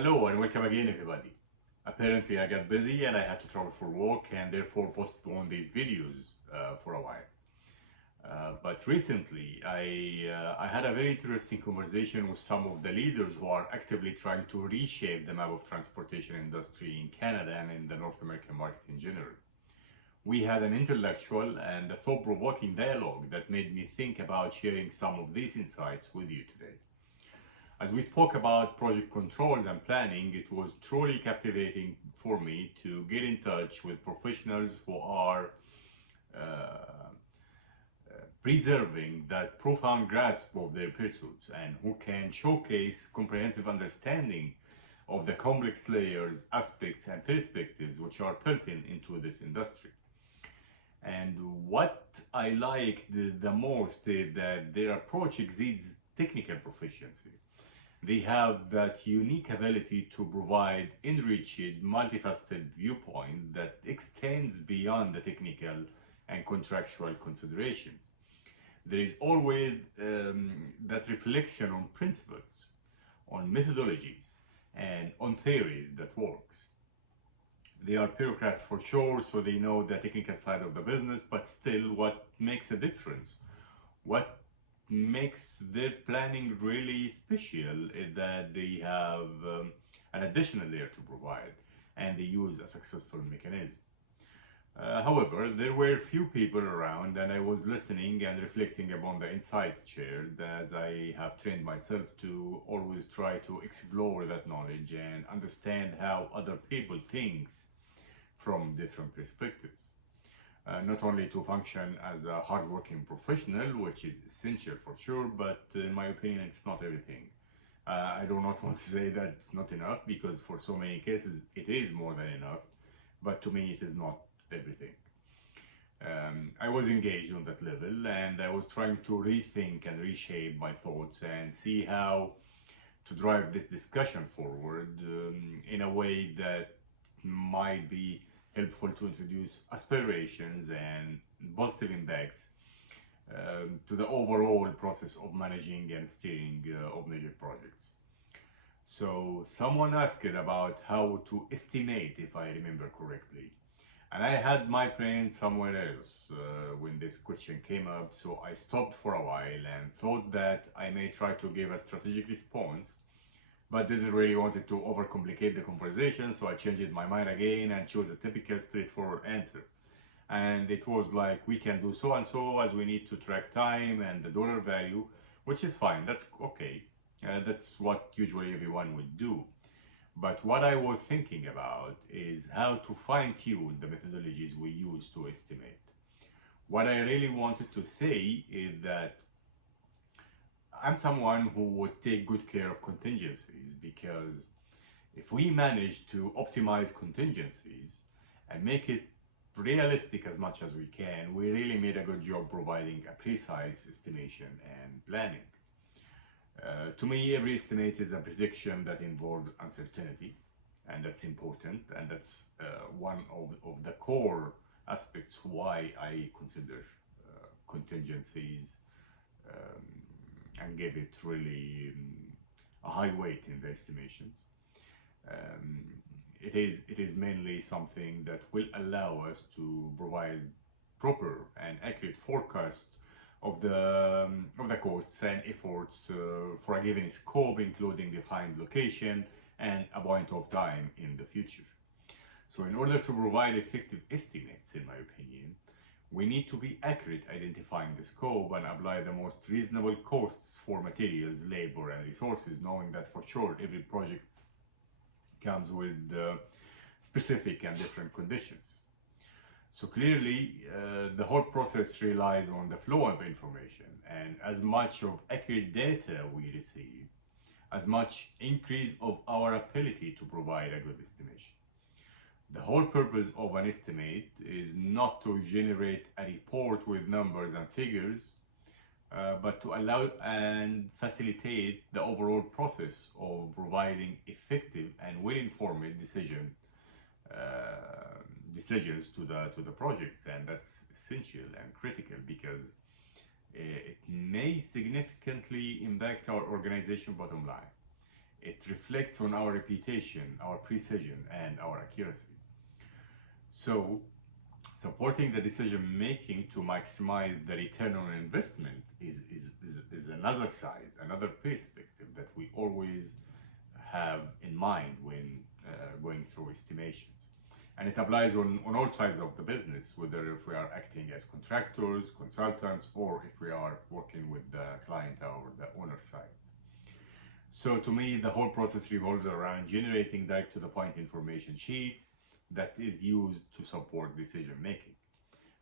Hello and welcome again, everybody. Apparently, I got busy and I had to travel for work and therefore postponed these videos for a while. But recently, I had a very interesting conversation with some of the leaders who are actively trying to reshape the map of transportation industry in Canada and in the North American market in general. We had an intellectual and a thought-provoking dialogue that made me think about sharing some of these insights with you today. As we spoke about project controls and planning, it was truly captivating for me to get in touch with professionals who are preserving that profound grasp of their pursuits and who can showcase comprehensive understanding of the complex layers, aspects, and perspectives which are built into this industry. And what I like the most is that their approach exceeds technical proficiency. They have that unique ability to provide enriched, multifaceted viewpoint that extends beyond the technical and contractual considerations. There is always that reflection on principles, on methodologies, and on theories that works. They are bureaucrats for sure, so they know the technical side of the business, but still, what makes a difference? What makes their planning really special is that they have an additional layer to provide and they use a successful mechanism. However, there were few people around, and I was listening and reflecting upon the insights shared as I have trained myself to always try to explore that knowledge and understand how other people think from different perspectives. Not only to function as a hardworking professional, which is essential for sure, but in my opinion, it's not everything. I do not want to say that it's not enough because for so many cases it is more than enough, but to me it is not everything. I was engaged on that level and I was trying to rethink and reshape my thoughts and see how to drive this discussion forward in a way that might be helpful to introduce aspirations and positive impacts to the overall process of managing and steering of major projects. So someone asked about how to estimate, if I remember correctly. And I had my brain somewhere else when this question came up, so I stopped for a while and thought that I may try to give a strategic response, but didn't really wanted to overcomplicate the conversation, so I changed my mind again and chose a typical straightforward answer. And it was like, we can do so and so as we need to track time and the dollar value, which is fine, that's okay. That's what usually everyone would do. But what I was thinking about is how to fine tune the methodologies we use to estimate. What I really wanted to say is that I'm someone who would take good care of contingencies because if we manage to optimize contingencies and make it realistic as much as we can, we really made a good job providing a precise estimation and planning. To me, every estimate is a prediction that involves uncertainty, and that's important, and that's one of the core aspects why I consider contingencies um, and give it really a high weight in the estimations. Um, it is mainly something that will allow us to provide proper and accurate forecast of the costs and efforts for a given scope, including defined location and a point of time in the future. So, in order to provide effective estimates, in my opinion, we need to be accurate identifying the scope and apply the most reasonable costs for materials, labor, and resources, knowing that for sure every project comes with specific and different conditions. So clearly, the whole process relies on the flow of information, and as much of accurate data we receive, as much increase of our ability to provide a good estimation. The whole purpose of an estimate is not to generate a report with numbers and figures, but to allow and facilitate the overall process of providing effective and well-informed uh, decisions to the projects, and that's essential and critical because it may significantly impact our organization bottom line. It reflects on our reputation, our precision, and our accuracy. So, supporting the decision making to maximize the return on investment is another side, another perspective that we always have in mind when going through estimations. And it applies on all sides of the business, whether if we are acting as contractors, consultants, or if we are working with the client or the owner side. So to me, the whole process revolves around generating direct to the point information sheets that is used to support decision making.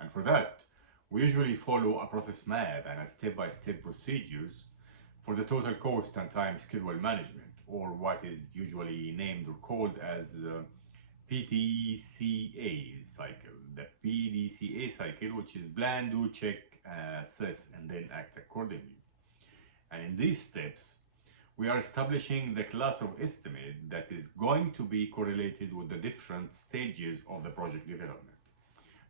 And for that, we usually follow a process map and a step-by-step procedures for the total cost and time schedule management, or what is usually named or called as PDCA cycle. The PDCA cycle, which is plan, do, check, assess, and then act accordingly. And in these steps, we are establishing the class of estimate that is going to be correlated with the different stages of the project development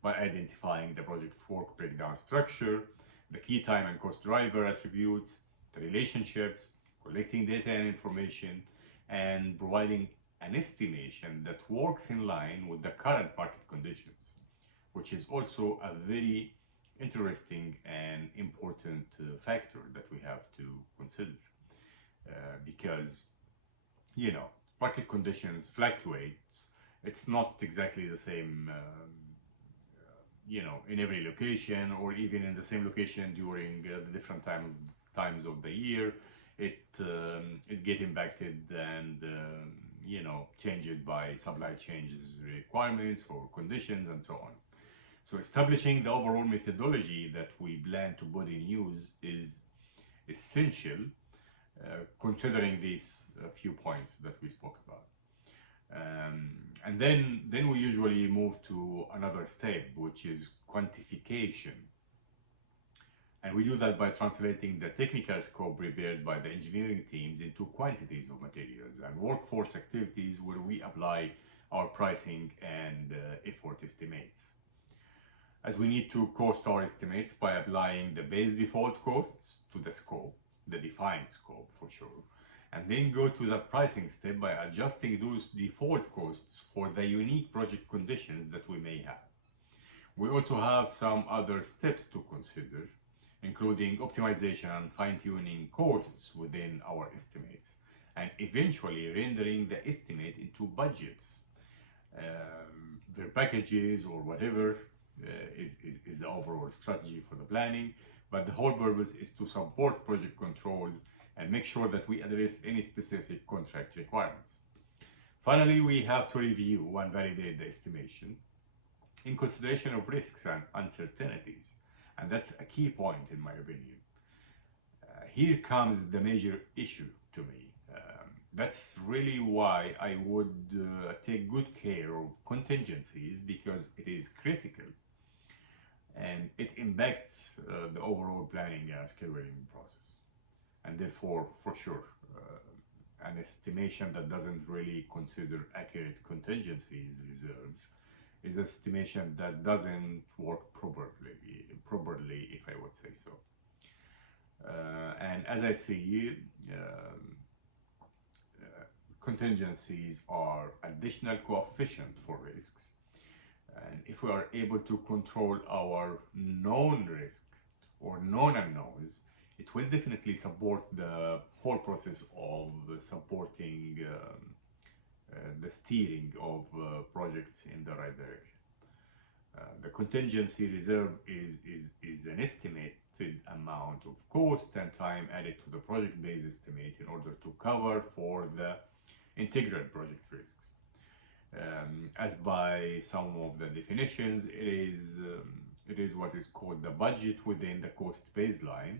by identifying the project work breakdown structure, the key time and cost driver attributes, the relationships, collecting data and information, and providing an estimation that works in line with the current market conditions, which is also a very interesting and important factor that we have to consider. Because market conditions fluctuates. It's not exactly the same in every location, or even in the same location during the different times of the year. It get impacted and changed by supply changes requirements or conditions and so on. So establishing the overall methodology that we plan to put in use is essential, considering these few points that we spoke about. And then we usually move to another step, which is quantification. And we do that by translating the technical scope prepared by the engineering teams into quantities of materials and workforce activities where we apply our pricing and effort estimates. As we need to cost our estimates by applying the base default costs to the scope, the defined scope for sure, and then go to the pricing step by adjusting those default costs for the unique project conditions that we may have. We also have some other steps to consider, including optimization and fine-tuning costs within our estimates, and eventually rendering the estimate into budgets, their packages or whatever is the overall strategy for the planning. But the whole purpose is to support project controls and make sure that we address any specific contract requirements. Finally, we have to review and validate the estimation in consideration of risks and uncertainties. And that's a key point in my opinion. Here comes the major issue to me. That's really why I would take good care of contingencies, because it is critical and it impacts the overall planning and scheduling process. And therefore, for sure, an estimation that doesn't really consider accurate contingencies reserves is an estimation that doesn't work properly, if I would say so. And as I see, contingencies are additional coefficient for risks. And if we are able to control our known risk or known unknowns, it will definitely support the whole process of supporting the steering of projects in the right direction. The contingency reserve is an estimated amount of cost and time added to the project-based estimate in order to cover for the integral project risks. As by some of the definitions, it is what is called the budget within the cost baseline,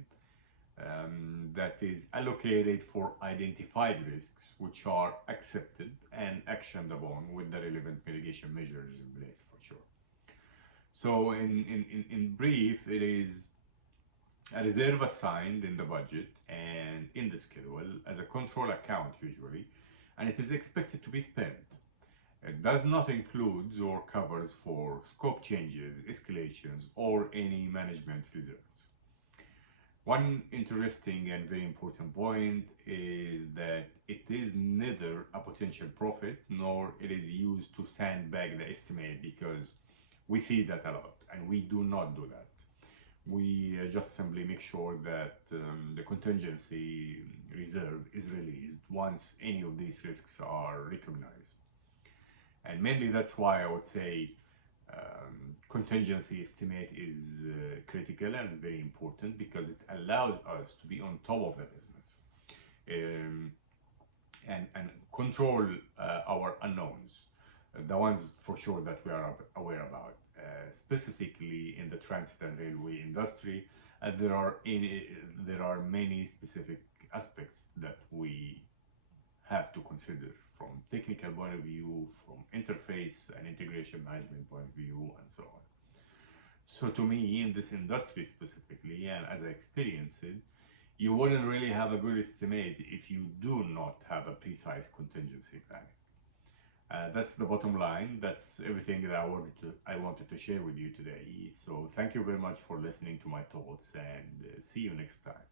that is allocated for identified risks which are accepted and actioned upon with the relevant mitigation measures in place, for sure. So in brief, it is a reserve assigned in the budget and in the schedule as a control account usually, and it is expected to be spent. It does not include or covers for scope changes, escalations, or any management reserves. One interesting and very important point is that it is neither a potential profit nor it is used to sandbag the estimate, because we see that a lot and we do not do that. We just simply make sure that the contingency reserve is released once any of these risks are recognized. And mainly that's why I would say contingency estimate is critical and very important, because it allows us to be on top of the business, um, and control our unknowns, the ones for sure that we are aware about, specifically in the transit and railway industry. And there are many specific aspects that we have to consider from technical point of view, from interface and integration management point of view, and so on. So to me, in this industry specifically, and as I experience it, you wouldn't really have a good estimate if you do not have a precise contingency planning. That's the bottom line. That's everything that I wanted to share with you today. So thank you very much for listening to my thoughts, and see you next time.